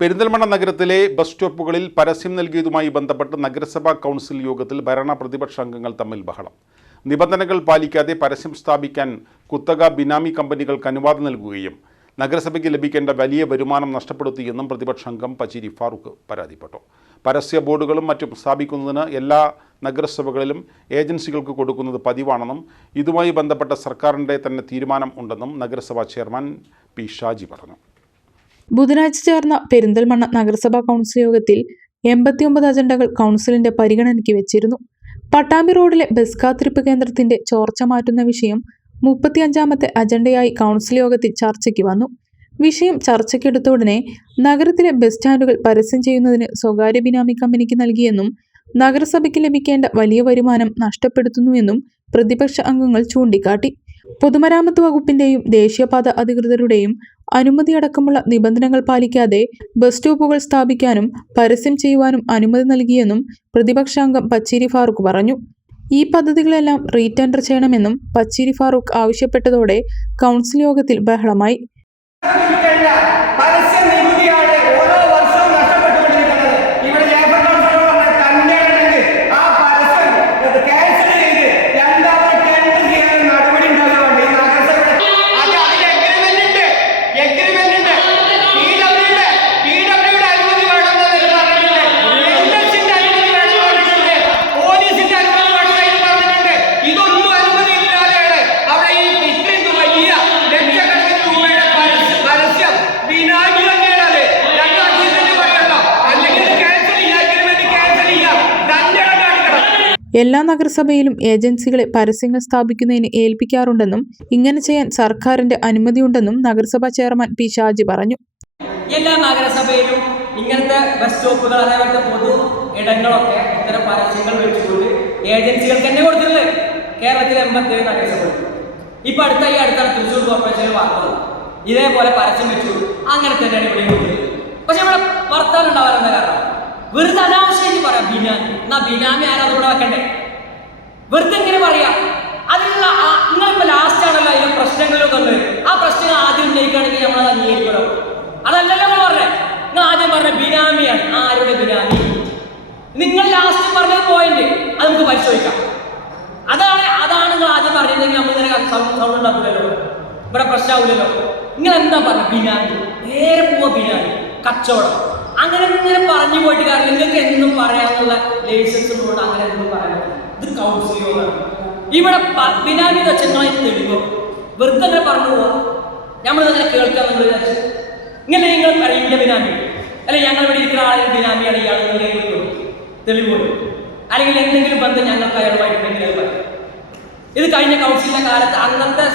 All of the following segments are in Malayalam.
പെരിന്തൽമണ്ണ നഗരത്തിലെ ബസ് സ്റ്റോപ്പുകളിൽ പരസ്യം നൽകിയതുമായി ബന്ധപ്പെട്ട് നഗരസഭാ കൗൺസിൽ യോഗത്തിൽ ഭരണ പ്രതിപക്ഷ അംഗങ്ങൾ തമ്മിൽ ബഹളം. നിബന്ധനകൾ പാലിക്കാതെ പരസ്യം സ്ഥാപിക്കാൻ കുത്തക ബിനാമി കമ്പനികൾക്ക് അനുവാദം നൽകുകയും നഗരസഭയ്ക്ക് ലഭിക്കേണ്ട വലിയ വരുമാനം നഷ്ടപ്പെടുത്തിയെന്നും പ്രതിപക്ഷ അംഗം പച്ചിരി ഫാറൂഖ് പരാതിപ്പെട്ടു. പരസ്യ ബോർഡുകളും മറ്റും സ്ഥാപിക്കുന്നതിന് എല്ലാ നഗരസഭകളിലും ഏജൻസികൾക്ക് കൊടുക്കുന്നത് പതിവാണെന്നും ഇതുമായി ബന്ധപ്പെട്ട സർക്കാരിന്റെ തന്നെ തീരുമാനം ഉണ്ടെന്നും നഗരസഭാ ചെയർമാൻ പി ഷാജി പറഞ്ഞു. ബുധനാഴ്ച ചേർന്ന പെരിന്തൽമണ്ണ നഗരസഭാ കൗൺസിൽ യോഗത്തിൽ എൺപത്തിയൊമ്പത് അജണ്ടകൾ കൗൺസിലിന്റെ പരിഗണനയ്ക്ക് വെച്ചിരുന്നു. പട്ടാമ്പി റോഡിലെ ബസ് കാത്തിരിപ്പ് കേന്ദ്രത്തിന്റെ ചോർച്ച മാറ്റുന്ന വിഷയം മുപ്പത്തിയഞ്ചാമത്തെ അജണ്ടയായി കൗൺസിൽ യോഗത്തിൽ ചർച്ചയ്ക്ക് വന്നു. വിഷയം ചർച്ചയ്ക്കെടുത്ത ഉടനെ നഗരത്തിലെ ബസ് സ്റ്റാൻഡുകൾ പരസ്യം ചെയ്യുന്നതിന് സ്വകാര്യ ബിനാമി കമ്പനിക്ക് നൽകിയെന്നും നഗരസഭയ്ക്ക് ലഭിക്കേണ്ട വലിയ വരുമാനം നഷ്ടപ്പെടുത്തുന്നുവെന്നും പ്രതിപക്ഷ അംഗങ്ങൾ ചൂണ്ടിക്കാട്ടി. പൊതുമരാമത്ത് വകുപ്പിന്റെയും ദേശീയപാത അധികൃതരുടെയും അനുമതിയടക്കമുള്ള നിബന്ധനകൾ പാലിക്കാതെ ബസ് സ്റ്റോപ്പുകൾ സ്ഥാപിക്കാനും പരസ്യം ചെയ്യുവാനും അനുമതി നൽകിയെന്നും പ്രതിപക്ഷാംഗം പച്ചേരി ഫാറൂഖ് പറഞ്ഞു. ഈ പദ്ധതികളെല്ലാം റീടെൻഡർ ചെയ്യണമെന്നും പച്ചേരി ഫാറൂഖ് ആവശ്യപ്പെട്ടതോടെ കൗൺസിൽ യോഗത്തിൽ ബഹളമായി. എല്ലാ നഗരസഭയിലും ഏജൻസികളെ പരസ്യങ്ങൾ സ്ഥാപിക്കുന്നതിന് ഏൽപ്പിക്കാറുണ്ടെന്നും ഇങ്ങനെ ചെയ്യാൻ സർക്കാരിന്റെ അനുമതിയുണ്ടെന്നും നഗരസഭാ ചെയർമാൻ പി ഷാജി പറഞ്ഞു. എല്ലാ നഗരസഭയിലും ഇങ്ങനത്തെ ബസ് സ്റ്റോപ്പുകൾ അതേപോലത്തെ പൊതു ഇടങ്ങളൊക്കെ ഇത്തരം പരസ്യങ്ങൾ വെച്ചുകൊണ്ട് ഏജൻസികൾക്ക് തന്നെ കൊടുത്തിട്ടുള്ളത് കേരളത്തിലെ എൺപത്തേഴ് നഗരസഭകൾ. ഇപ്പൊ അടുത്ത ഈ അടുത്ത തൃശ്ശൂർ കോർപ്പറേഷനിൽ വാർത്തകൾ. ഇതേപോലെ പരസ്യം വെച്ചു. അങ്ങനെ തന്നെയാണ് ഇവിടെ പക്ഷെ ഇവിടെ വർത്താനം ഉണ്ടാവാറുണ്ട് കാരണം വെറുതെ അനാവശ്യമായിട്ട് പറയാം ബിനാമി എന്നാ ബിനാമി ആരാ കൂടെ വെക്കണ്ടേ വെറുതെ എങ്ങനെ പറയാം. അതിനുള്ള നിങ്ങളിപ്പോ ലാസ്റ്റ് ആണല്ലോ അതിന്റെ പ്രശ്നങ്ങളൊക്കെ ഉണ്ട് ആ പ്രശ്നങ്ങൾ ആദ്യം ഉന്നയിക്കുകയാണെങ്കിൽ നമ്മൾ അത് അംഗീകരിക്കണം. അതല്ലല്ലോ നിങ്ങൾ പറഞ്ഞേ. നിങ്ങൾ ആദ്യം പറഞ്ഞ ബിനാമിയാണ്. ആരുടെ ബിനാമി? നിങ്ങൾ ലാസ്റ്റ് പറഞ്ഞ പോയിന്റ് അത് നമുക്ക് പരിശോധിക്കാം. അതാണ് അതാണ് നിങ്ങൾ ആദ്യം പറഞ്ഞിട്ടുണ്ടെങ്കിൽ നമ്മൾ ഇങ്ങനെ സൗണ്ട് ഇവിടെ പ്രശ്നമാവില്ലല്ലോ നിങ്ങൾ എന്താ പറഞ്ഞ? ബിനാമി. നേരെ പോവാ ബിനാമി. കച്ചവടം. അങ്ങനെ പോയിട്ട് കാരണം നിങ്ങൾക്ക് എന്നും പറയാനുള്ള ലൈസൻസ് അങ്ങനെ എന്തും പറയാൻ ഇത് കൗൺസിൽ യോഗമാണ് ഇവിടെ ബിനാമി വെച്ചെന്നായി തെളിവ് വെറുതെ അങ്ങനെ പറഞ്ഞു പോവാ. നമ്മൾ അങ്ങനെ കേൾക്കാൻ നിങ്ങൾ വിചാരിച്ചു. ഇങ്ങനെ നിങ്ങൾ പറയില്ല ബിനാമി. അല്ലെ ഞങ്ങൾ ഇവിടെ ഇരിക്കുന്ന ആളുകൾ ബിനാമിയാണ് ഇയാൾ തെളിവ്. അല്ലെങ്കിൽ എന്തെങ്കിലും ബന്ധം ഞങ്ങൾക്ക് അയാളുമായിട്ടുണ്ടെങ്കിൽ അത് ഇത് കഴിഞ്ഞ കൗൺസിലിന്റെ കാലത്ത് അന്നത്തെ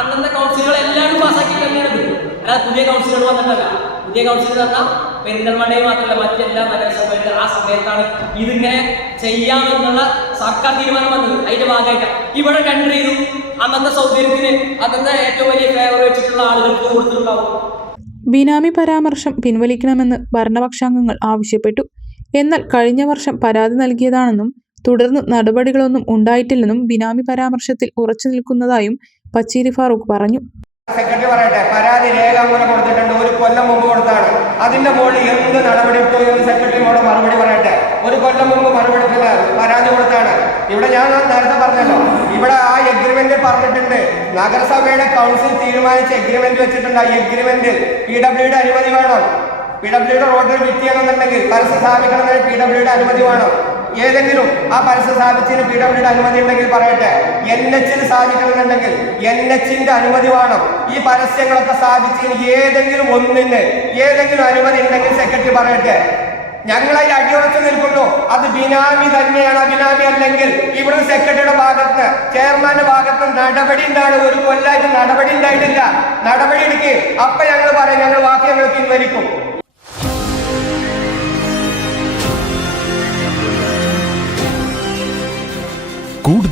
അന്നത്തെ കൗൺസിലുകൾ എല്ലാവരും പാസ്സാക്കി തന്നെയാണ് അല്ലാതെ പുതിയ കൗൺസിലുകൾ വന്നിട്ടല്ല. പുതിയ കൗൺസിലർ പറഞ്ഞാൽ പെരിന്തൽമണ്ണയിൽ മാത്രമല്ല മറ്റെല്ലാ നഗരസഭയിലും ആ സമയത്താണ് ഇതിങ്ങനെ ചെയ്യാമെന്നുള്ള സർക്കാർ തീരുമാനം വന്നത്. അതിന്റെ ഭാഗമായിട്ട്. ഇവിടെ ടെൻഡർ ചെയ്തു. അന്നത്തെ സൗകര്യത്തിന് അന്നത്തെ ഏറ്റവും വലിയ ഫേവർ വെച്ചിട്ടുള്ള ആളുകൾക്ക് കൊടുത്തിട്ടുണ്ടാവും. ബിനാമി പരാമർശം പിൻവലിക്കണമെന്ന് ഭരണപക്ഷാംഗങ്ങൾ ആവശ്യപ്പെട്ടു. എന്നാൽ കഴിഞ്ഞ വർഷം പരാതി നൽകിയതാണെന്നും തുടർന്ന് നടപടികളൊന്നും ഉണ്ടായിട്ടില്ലെന്നും ബിനാമി പരാമർശത്തിൽ ഉറച്ചു നിൽക്കുന്നതായും പച്ചീരി ഫാറൂഖ് പറഞ്ഞു. സെക്രട്ടറി പറയട്ടെ പരാതി രേഖാമൂലം കൊടുത്തിട്ടുണ്ട് ഒരു കൊല്ലം മുമ്പ് കൊടുത്താണ്. അതിന്റെ മുകളിൽ എന്ത് നടപടി എടുത്തു എന്ന് സെക്രട്ടറിയോട് മറുപടി പറയട്ടെ. ഒരു കൊല്ലം മുമ്പ് മറുപടി പരാതി കൊടുത്താണ്. ഇവിടെ ഞാൻ നേരത്തെ പറഞ്ഞല്ലോ ഇവിടെ ആ എഗ്രിമെന്റ് പറഞ്ഞിട്ടുണ്ട്. നഗരസഭയുടെ കൗൺസിൽ തീരുമാനിച്ച എഗ്രിമെന്റ് വെച്ചിട്ടുണ്ട് ആ എഗ്രിമെന്റ് പി ഡബ്ല്യുടെ അനുമതി വേണം. പി ഡബ്ല്യുടെ റോഡിൽ വിറ്റ് ചെയ്യണമെന്നുണ്ടെങ്കിൽ പരസ്യം സ്ഥാപിക്കണമെന്നുണ്ടെങ്കിൽ പി ഡബ്ല്യുടെ അനുമതി വേണം. ഏതെങ്കിലും ആ പരസ്യം സ്ഥാപിച്ചതിന് പി അനുമതി ഉണ്ടെങ്കിൽ പറയട്ടെ. എൻ എച്ചിന് സാധിക്കണമെന്നുണ്ടെങ്കിൽ എൻ എച്ചിന്റെ അനുമതി വേണം. ഈ പരസ്യങ്ങളൊക്കെ സ്ഥാപിച്ചതിന് ഏതെങ്കിലും ഒന്നിന് ഏതെങ്കിലും അനുമതി ഉണ്ടെങ്കിൽ സെക്രട്ടറി പറയട്ടെ. ഞങ്ങൾ അതിൽ അടിയുറച്ചു നിൽക്കുന്നു. അത് ബിനാമി തന്നെയാണ്. ബിനാമി അല്ലെങ്കിൽ ഇവിടെ സെക്രട്ടറിയുടെ ഭാഗത്ത് ചെയർമാന്റെ ഭാഗത്ത് നടപടി ഉണ്ടാണ് ഒരു കൊല്ലായിട്ട് നടപടി ഉണ്ടായിട്ടില്ല. നടപടി എടുക്കുകയും അപ്പൊ ഞങ്ങൾ പറയും. ഞങ്ങൾ ബാക്കി ഞങ്ങൾ പിൻവലിക്കും.